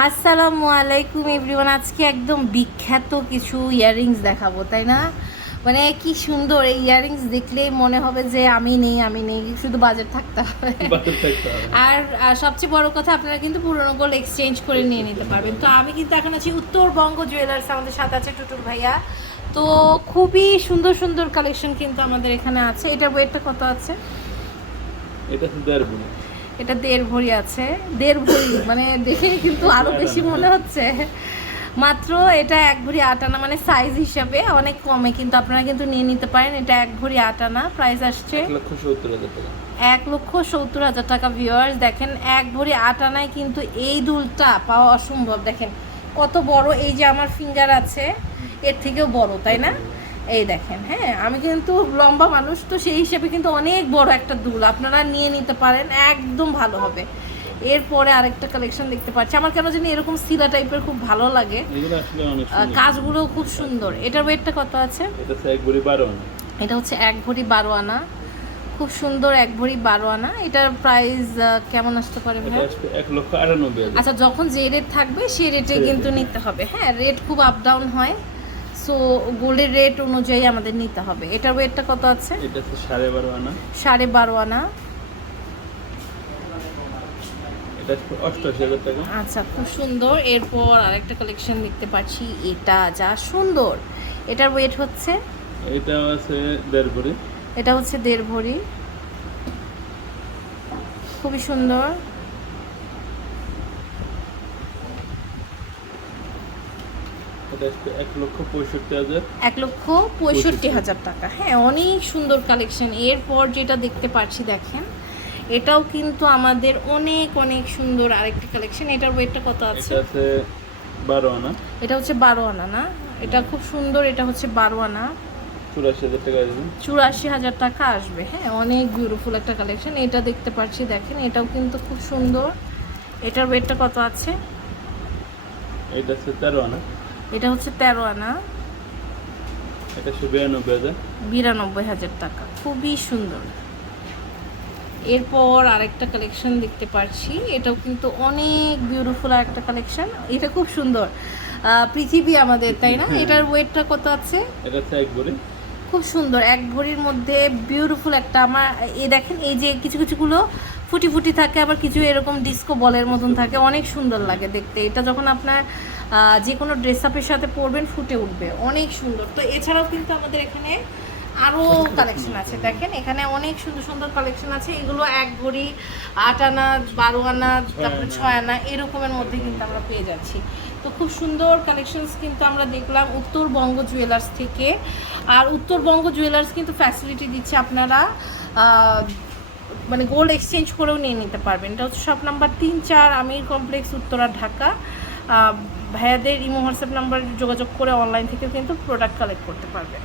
আসসালামু আলাইকুম এভরিওয়ান। আজকে একদম বিখ্যাত কিছু ইয়াররিংস দেখাবো তাই না? মানে কি সুন্দর এই ইয়াররিংস দেখলেই মনে হবে যে আমি নেই আমি নেই। শুধু বাজার থাকতে হবে। আর সবচেয়ে বড় কথা আপনারা কিন্তু পুরনো গোল্ড এক্সচেঞ্জ করে নিয়ে নিতে পারবেন। তো আমি কিন্তু এখন আছি উত্তরবঙ্গ জুয়েলার্স আমাদের সাথে আছে টুটুর ভাইয়া। তো খুবই সুন্দর সুন্দর কালেকশন কিন্তু আমাদের এখানে আছে। এটার ওয়েটটা কত আছে? এটা দেড় এটা দেড় ভরি আছে। দেড় ভরি মানে দেখে কিন্তু আরও বেশি মনে হচ্ছে। মাত্র এটা এক ভরি আট আনা মানে সাইজ হিসাবে অনেক কমে কিন্তু আপনারা কিন্তু নিয়ে নিতে পারেন। এটা এক ভরি আট আনা প্রাইস আসছে এক লক্ষ সত্তর হাজার টাকা। ভিউয়ার্স দেখেন এক ভরি আট আনায় কিন্তু এই দুলটা পাওয়া অসম্ভব। দেখেন কত বড় এই যে আমার ফিঙ্গার আছে এর থেকেও বড় তাই না? এই দেখেন হ্যাঁ আমি কিন্তু লম্বা মানুষ তো সেই হিসেবে কিন্তু অনেক বড় একটা দুল আপনারা নিয়ে নিতে পারেন একদম ভালো হবে। এরপরে আরেকটা কালেকশন দেখতে পাচ্ছি। আমার কেন জানি এরকম সিলা টাইপের খুব ভালো লাগে। কাজগুলো খুব সুন্দর। এটার ওয়েটটা কত আছে? এটা হচ্ছে এক ভরি বারো আনা। খুব সুন্দর এক ভরি বারো আনা। এটার প্রাইস কেমন আসতে পারে এটা এক লক্ষ আটানব্বই আচ্ছা যখন যে রেট থাকবে সেই রেটে কিন্তু নিতে হবে। হ্যাঁ রেট খুব আপ ডাউন হয়। সো গোল্ডের রেট অনুযায়ী আমাদের নিতে হবে। এটার ওয়েটটা কত আছে? এটা হচ্ছে সাড়ে বারো আনা। সাড়ে বারো আনা। আচ্ছা খুব সুন্দর। এরপর আরেকটা কালেকশন দেখতে পাচ্ছি। এটা যা সুন্দর। এটার ওয়েট হচ্ছে? এটা আছে দেড় ভরি। এটা হচ্ছে দেড় ভরি। খুবই সুন্দর এটা আসবে এক লক্ষ পঁয়ষট্টি হাজার। এক লক্ষ পঁয়ষট্টি হাজার টাকা। হ্যাঁ অনেক সুন্দর কালেকশন এরপর যেটা দেখতে পাচ্ছি দেখেন এটাও কিন্তু আমাদের অনেক অনেক সুন্দর আরেকটি কালেকশন এটার ওয়েটটা কত আছে? বারো আনা। এটা হচ্ছে বারো আনা না? এটা খুব সুন্দর এটা হচ্ছে বারো আনা। চুরাশি হাজার টাকা আসবে। চুরাশি হাজার টাকা আসবে। হ্যাঁ অনেক বিউটিফুল একটা কালেকশন এটা দেখতে পাচ্ছি দেখেন এটাও কিন্তু খুব সুন্দর। এটার ওয়েটটা কত আছে? এটা হচ্ছে তেরো আনা। এটা হচ্ছে তেরো আনা। বিরানব্বই হাজার। টাকা। খুবই সুন্দর। এরপর আরেকটা কালেকশন দেখতে পাচ্ছি এটাও কিন্তু অনেক বিউটিফুল একটা কালেকশন এটা খুব সুন্দর। পৃথিবী আমাদের তাই না? এটার ওয়েটটা কত আছে? এটা এক ভরি। খুব সুন্দর। এক ভরির মধ্যে বিউটিফুল একটা আমার এই দেখেন এই যে কিছু কিছুগুলো ফুটি ফুটি থাকে আবার কিছু এরকম ডিস্কো বলের মতন থাকে। অনেক সুন্দর লাগে দেখতে। এটা যখন আপনার যে কোনো ড্রেস আপের সাথে পরবেন ফুটে উঠবে। অনেক সুন্দর। তো এছাড়াও কিন্তু আমাদের এখানে আরও কালেকশন আছে। দেখেন এখানে অনেক সুন্দর সুন্দর কালেকশন আছে। এগুলো এক ভরি আট আনা বারো আনা তারপরে ছয় আনা। এরকমের মধ্যে কিন্তু আমরা পেয়ে যাচ্ছি। তো খুব সুন্দর কালেকশনস কিন্তু আমরা দেখলাম উত্তরবঙ্গ জুয়েলার্স থেকে। আর উত্তরবঙ্গ জুয়েলার্স কিন্তু ফ্যাসিলিটি দিচ্ছে আপনারা মানে গোল্ড এক্সচেঞ্জ করেও নিয়ে নিতে পারবেন। এটা হচ্ছে শপ নাম্বার তিন চার আমির কমপ্লেক্স উত্তরা, ঢাকা। ভাইয়াদের ইমো হোয়াটসঅ্যাপ নাম্বার যোগাযোগ করে অনলাইন থেকেও কিন্তু প্রোডাক্ট কালেক্ট করতে পারবেন।